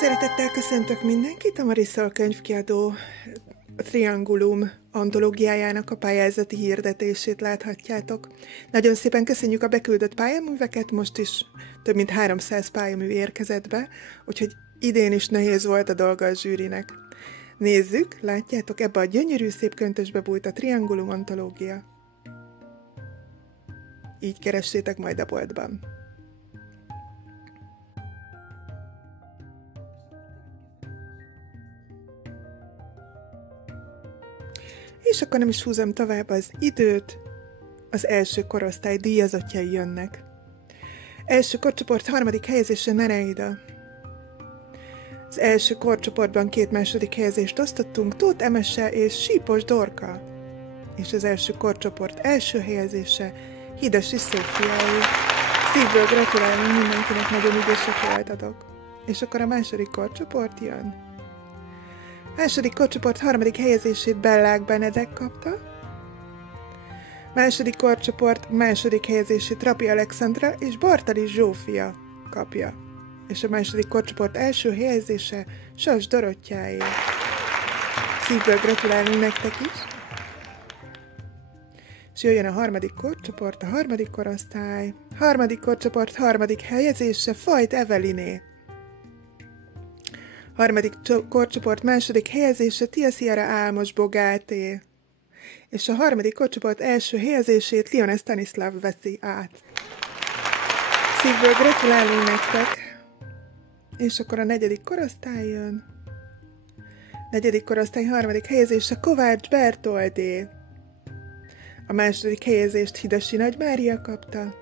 Szeretettel köszöntök mindenkit, a Marisol könyvkiadó Triangulum antológiájának a pályázati hirdetését láthatjátok. Nagyon szépen köszönjük a beküldött pályaműveket, most is több mint 300 pályamű érkezett be, úgyhogy idén is nehéz volt a dolga a zsűrinek. Nézzük, látjátok, ebbe a gyönyörű szép köntösbe bújt a Triangulum antológia. Így keressétek majd a boltban. És akkor nem is húzom tovább az időt, az első korosztály díjazottjai jönnek. Első korcsoport harmadik helyezése Nereida. Az első korcsoportban 2 második helyezést osztottunk, Tóth Emese és Sípos Dorka. És az első korcsoport első helyezése Hidasi Szófiáé. Szívből gratulálunk mindenkinek, nagyon ügyesek voltatok. És akkor a második korcsoport jön. Második korcsoport harmadik helyezését Bellák Benedek kapta. Második korcsoport második helyezését Rapi Alexandra és Bartali Zsófia kapja. És a második korcsoport első helyezése Sas Dorottyáé. Szívből gratulálunk nektek is. És jöjjön a harmadik korcsoport, a harmadik korosztály. Harmadik korcsoport harmadik helyezése Fajt Eveliné. Harmadik korcsoport második helyezése Tiasziara Álmos Bogáté. És a harmadik korcsoport első helyezését Lione Stanislav veszi át. Szívből gratulálunk nektek! És akkor a negyedik korosztály jön. Negyedik korosztály harmadik helyezése Kovács Bertoldé. A második helyezést Hidasi Nagy Mária kapta.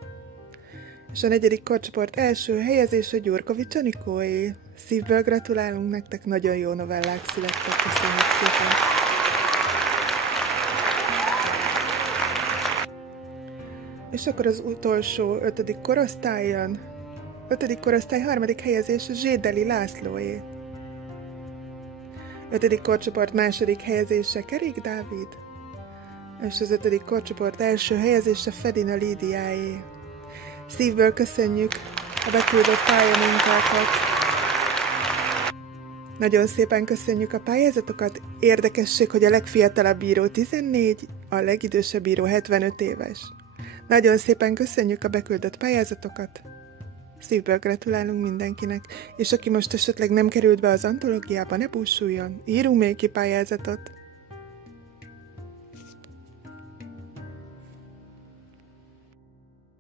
És a negyedik korcsoport első helyezése Gyurkovics Anikóé. Szívből gratulálunk nektek, nagyon jó novellák születtek, köszönjük szépen! És akkor az utolsó 5. korosztály jön. 5. korosztály harmadik helyezése Zsédeli Lászlóé. 5. korcsoport második helyezése Kerék Dávid. És az 5. korcsoport első helyezése Fedina Lídiáé. Szívből köszönjük a beküldött pályamunkákat. Nagyon szépen köszönjük a pályázatokat. Érdekesség, hogy a legfiatalabb bíró 14, a legidősebb bíró 75 éves. Nagyon szépen köszönjük a beküldött pályázatokat. Szívből gratulálunk mindenkinek, és aki most esetleg nem került be az antológiába, ne búsuljon, írunk még ki pályázatot.